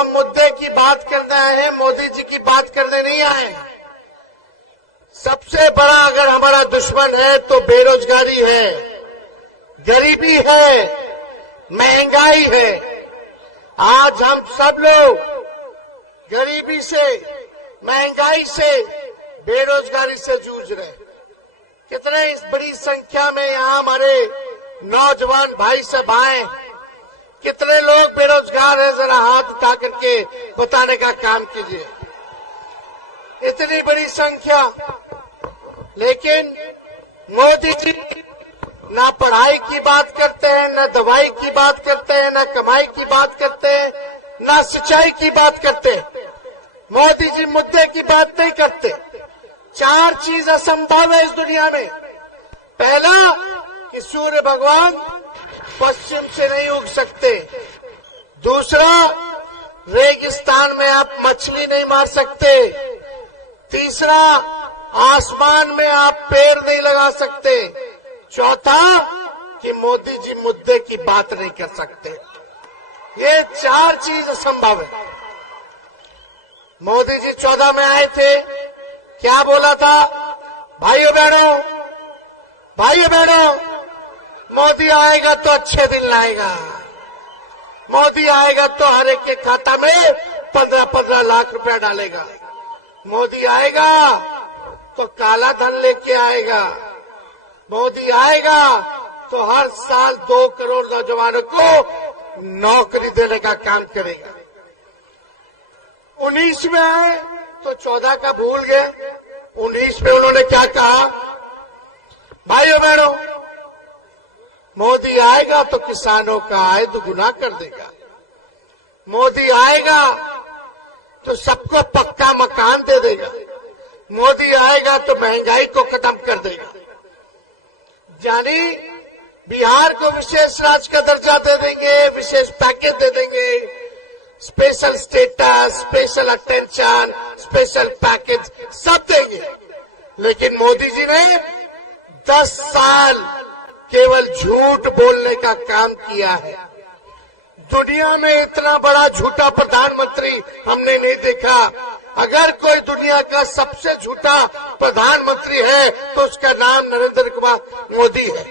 हम मुद्दे की बात करने आए हैं, मोदी जी की बात करने नहीं आए। सबसे बड़ा अगर हमारा दुश्मन है तो बेरोजगारी है, गरीबी है, महंगाई है। आज हम सब लोग गरीबी से, महंगाई से, बेरोजगारी से जूझ रहे हैं। कितने इस बड़ी संख्या में यहाँ हमारे नौजवान भाई सब आए, कितने लोग बेरोजगार हैं, जरा हाथ उठा करके बताने का काम कीजिए। इतनी बड़ी संख्या, लेकिन मोदी जी ना पढ़ाई की बात करते हैं, न दवाई की बात करते हैं, न कमाई की बात करते हैं, न सिंचाई की बात करते हैं। मोदी जी मुद्दे की बात नहीं करते। 4 चीज असंभव है इस दुनिया में। पहला कि सूर्य भगवान पश्चिम से नहीं उग सकते। दूसरा, रेगिस्तान में आप मछली नहीं मार सकते। तीसरा, आसमान में आप पेड़ नहीं लगा सकते। चौथा कि मोदी जी मुद्दे की बात नहीं कर सकते। ये 4 चीज असंभव है। मोदी जी 14 में आए थे, क्या बोला था? भाइयों बहनों, मोदी आएगा तो अच्छे दिन लाएगा। मोदी आएगा तो हर एक के खाता में 15-15 लाख रुपया डालेगा। मोदी आएगा तो काला धन लेके आएगा। मोदी आएगा तो हर साल 2 करोड़ नौजवानों को नौकरी देने का काम करेगा। 19 में आए तो 14 का भूल गए। 19 में उन्होंने क्या कहा? भाइयों बहनों, मोदी आएगा तो किसानों का आय दुगुना कर देगा। मोदी आएगा तो सबको पक्का मकान दे देगा। मोदी आएगा तो महंगाई को खत्म कर देगा। यानी बिहार को विशेष राज्य का दर्जा दे देंगे, विशेष पैकेज दे देंगे, special status, special attention, special package सब देंगे। लेकिन मोदी जी ने 10 साल केवल झूठ बोलने का काम किया है। दुनिया में इतना बड़ा झूठा प्रधानमंत्री हमने नहीं देखा। अगर कोई दुनिया का सबसे झूठा प्रधानमंत्री है तो उसका नाम नरेंद्र कुमार मोदी है।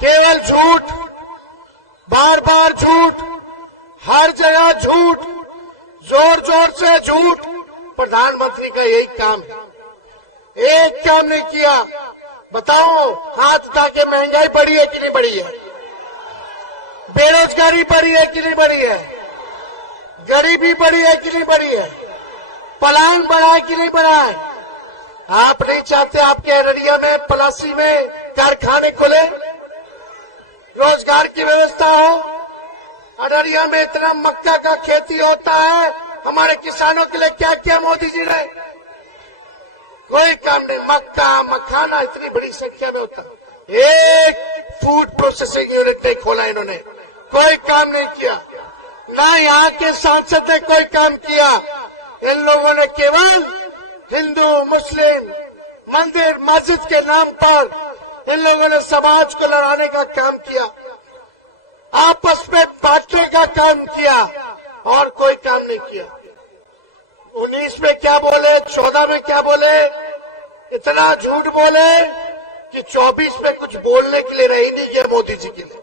केवल झूठ, बार बार झूठ, हर जगह झूठ, जोर जोर से झूठ। प्रधानमंत्री का यही काम है। एक काम नहीं किया। बताओ, हाथ उठा के महंगाई बढ़ी है कि नहीं बढ़ी है? बेरोजगारी बढ़ी है कि नहीं बढ़ी है? गरीबी बढ़ी है कि नहीं बढ़ी है? पलायन बढ़ा है कि नहीं बढ़ा है? आप नहीं चाहते आपके अररिया में, पलासी में कारखाने खुले, रोजगार की व्यवस्था हो? अररिया में इतना मक्का का खेती होता है, हमारे किसानों के लिए क्या किया मोदी जी ने? कोई काम नहीं। मक्का, मखाना इतनी बड़ी संख्या में होता, एक फूड प्रोसेसिंग यूनिट नहीं खोला इन्होंने। कोई काम नहीं किया। ना यहाँ के सांसद ने कोई काम किया। इन लोगों ने केवल हिंदू मुस्लिम मंदिर मस्जिद के नाम पर इन लोगों ने समाज को लड़ाने का काम किया, आपस में बांटने का काम किया और कोई काम नहीं किया। 19 में क्या बोले, 14 में क्या बोले? इतना झूठ बोले कि 24 में कुछ बोलने के लिए रही नहीं गया मोदी जी के लिए।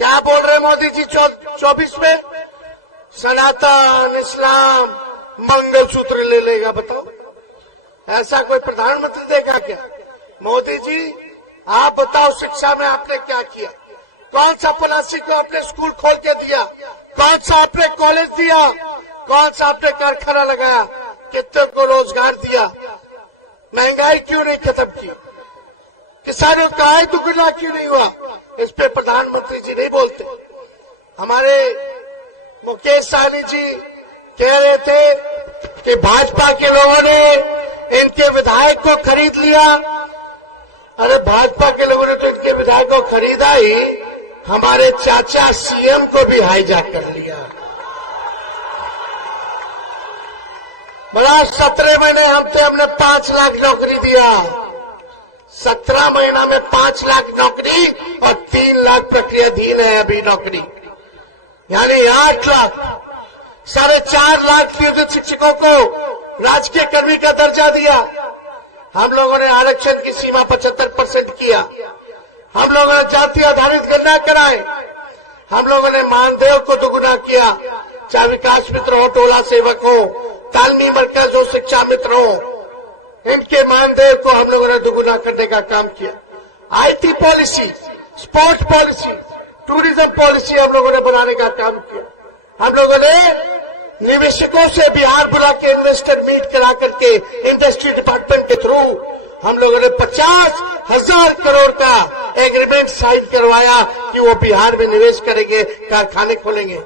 क्या बोल रहे मोदी जी 24 में? सनातन इस्लाम मंगलसूत्र ले लेगा। बताओ, ऐसा कोई प्रधानमंत्री देखा क्या? मोदी जी, आप बताओ, शिक्षा में आपने क्या किया? कौन सा पलासी को आपने स्कूल खोल के दिया? कौन सा आपने कॉलेज दिया? कौन सा आपने कारखाना लगाया? कितने को रोजगार दिया? महंगाई क्यों नहीं खत्म की? किसानों का आय दुगुना क्यों नहीं हुआ? इस पे प्रधानमंत्री जी नहीं बोलते। हमारे मुकेश सहनी जी कह रहे थे कि भाजपा के लोगों ने इनके विधायक को खरीद लिया। अरे भाजपा के लोगों ने तो इनके विधायक को खरीदा ही, हमारे चाचा सीएम को भी हाईजैक कर लिया। बड़ा 17 महीने हमने 5 लाख नौकरी दिया। 17 महीना में 5 लाख नौकरी और 3 लाख प्रक्रियाधीन है अभी नौकरी। यानी 8 लाख, 4.5 लाख नियोजित शिक्षकों को राजकीय कर्मी का दर्जा दिया। हम लोगों ने आरक्षण की सीमा 75% किया। हम लोगों ने जाति आधारित गणना कराए। हम लोगों ने मानदेय को दोगुना किया, चाहे विकास मित्र हो, टोला सेवक हो, तालमी मरकज हो, शिक्षा मित्र हो, इनके मानदेय को हम लोगों ने दोगुना करने का काम किया। IT policy, sports policy, tourism policy हम लोगों ने बनाने का काम किया। हम लोगों ने निवेशकों से बिहार बुला के इन्वेस्टर मीट करा करके इंडस्ट्री डिपार्टमेंट के थ्रू हम लोगों ने 50,000 करोड़ का एग्रीमेंट साइन करवाया कि वो बिहार में निवेश करेंगे, कारखाने खोलेंगे।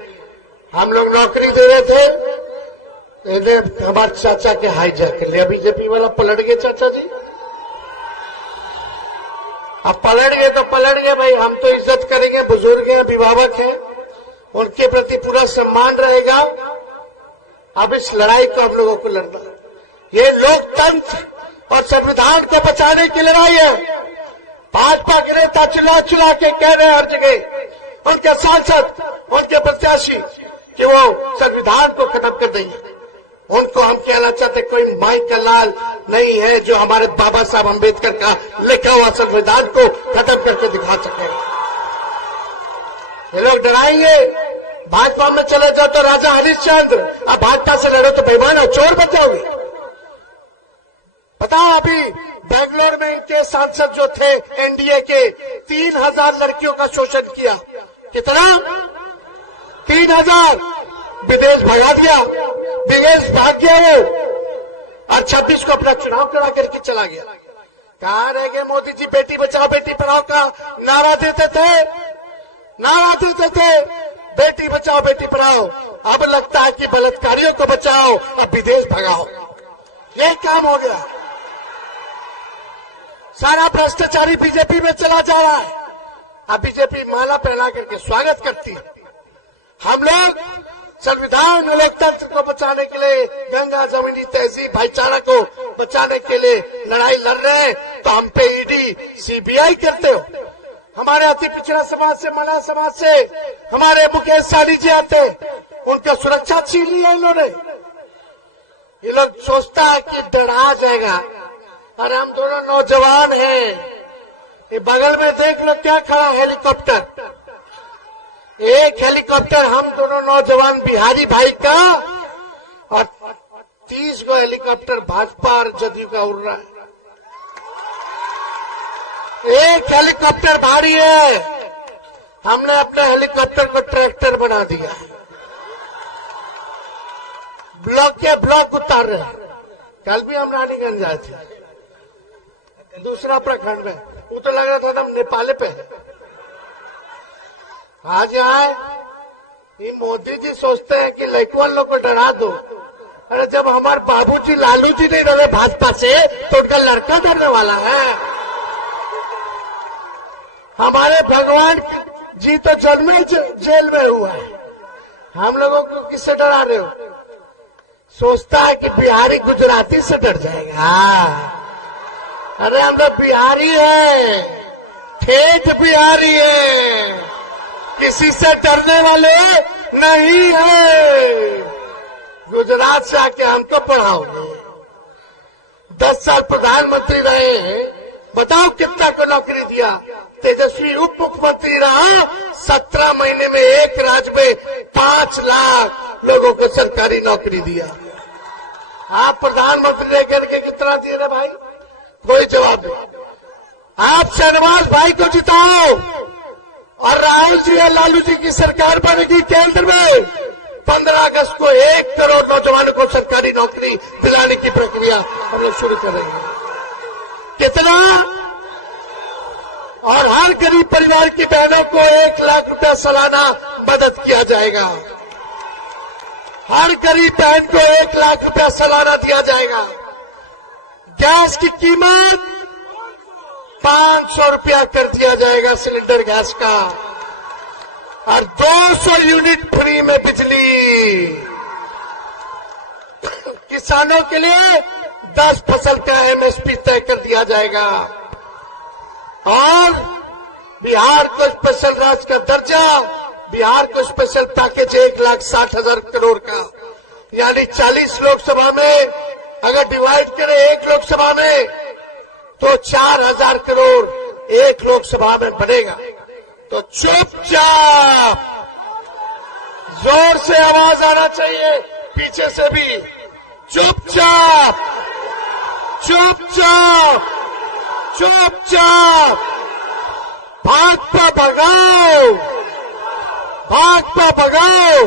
हम लोग नौकरी दे रहे थे, हमारे चाचा के हाईजैक कर लिया। बीजेपी वाला पलट गए चाचा जी। अब पलट गए तो पलट गए भाई, हम तो इज्जत करेंगे, बुजुर्ग हैं, अभिभावक हैं, उनके प्रति पूरा सम्मान रहेगा। अब इस लड़ाई को हम लोगों को लड़ना, ये लोकतंत्र और संविधान को बचाने की लड़ाई है। भाजपा के नेता चिल्ला चिल्ला के कह रहे हैं हर जगह, उनके सांसद, उनके प्रत्याशी, कि वो संविधान को खत्म कर देंगे। उनको हम कहना चाहते, कोई माई का लाल नहीं है जो हमारे बाबा साहब अम्बेडकर का लिखा हुआ संविधान को खत्म करके दिखा सके। ये लोग डराएंगे, भाजपा में चले जाओ तो राजा हरिश्चंद्र, अब भाजपा से लड़ो तो बेईमान और चोर बन जाओगे। बताओ, अभी बेंगलोर में इनके सांसद जो थे एनडीए के, 3,000 लड़कियों का शोषण किया। कितना? 3,000। विदेश भगा दिया, विदेश भाग गया वो, और 26 को अपना चुनाव लड़ा करके चला गया। कहां रह गए मोदी जी? बेटी बचाओ बेटी पढ़ाओ का नारा देते थे, बेटी बचाओ बेटी पढ़ाओ। अब लगता है कि बलात्कारियों को बचाओ, अब विदेश भगाओ। ये काम हो गया। सारा भ्रष्टाचारी बीजेपी में चला जा रहा है। अब बीजेपी माला पहना करके स्वागत करती है। हम लोग संविधान और लोकतंत्र को बचाने के लिए, गंगा जमीनी तहजीब भाईचारा को बचाने के लिए लड़ाई लड़ रहे हैं, तो हम पे ईडी सीबीआई करते हो। हमारे अति पिछड़ा समाज से, महिला समाज से हमारे मुकेश सहनी जी आते, उनका सुरक्षा छीन लिया इन्होंने। ये लोग सोचता है कि डरा जाएगा, अरे हम दोनों नौजवान हैं। ये बगल में देख लो क्या खड़ा, हेलीकॉप्टर। एक हेलीकॉप्टर हम दोनों नौजवान बिहारी भाई का, और 30 को हेलीकॉप्टर भाजपा और जदयू का उड़ रहा है। एक हेलीकॉप्टर भारी है, हमने अपने हेलीकॉप्टर को ट्रैक्टर बना दिया, ब्लॉक के ब्लॉक उतार रहे। कल भी हम रानीगंज आए थे, दूसरा प्रखंड में, वो तो लग रहा था हम नेपाल पे। आज आए, ये मोदी जी सोचते हैं कि लड़कवान लोग को डरा दो। अरे जब हमारे बाबूजी लालू जी नहीं डरे भाजपा से, तो उनका लड़का डरने वाला है। हमारे भगवान जी तो जन्म ही जेल में हुआ है, हम लोगों को किससे डरा रहे हो? सोचता है कि बिहारी गुजराती से डर जाएगा। अरे हम लोग बिहारी है, ठेठ बिहारी है, किसी से डरने वाले नहीं है। गुजरात से आके हमको पढ़ाओ। 10 साल प्रधानमंत्री रहे हैं, बताओ कितना को नौकरी दिया। तेजस्वी उप मुख्यमंत्री रहा, 17 महीने में एक राज्य में 5 लाख लोगों को सरकारी नौकरी दिया। आप प्रधानमंत्री रह करके कितना दिए रे भाई? कोई जवाब नहीं। आप शहनवाज भाई को जिताओ और राहुल जी और लालू जी की सरकार बनेगी केंद्र में। 15 अगस्त को 1 करोड़ नौजवानों को सरकारी नौकरी दिलाने की प्रक्रिया हम शुरू करेंगे। कितना? और हर गरीब परिवार की बहनों को 1 लाख रुपया सालाना मदद किया जाएगा। हर गरीब बहन को 1 लाख रुपया सालाना दिया जाएगा। गैस की कीमत 500 रुपया कर दिया जाएगा सिलेंडर गैस का, और 200 यूनिट फ्री में बिजली। किसानों के लिए 10 फसल का एमएसपी तय कर दिया जाएगा, और बिहार को स्पेशल राज्य का दर्जा, बिहार को स्पेशल पैकेज बजट 60,000 करोड़ का, यानी 40 लोकसभा में अगर डिवाइड करें एक लोकसभा में तो 4,000 करोड़ एक लोकसभा में बनेगा। तो चुपचाप, जोर से आवाज आना चाहिए पीछे से भी, चुपचाप चुपचाप चुपचाप भाजपा भगाओ, भाजपा भगाओ।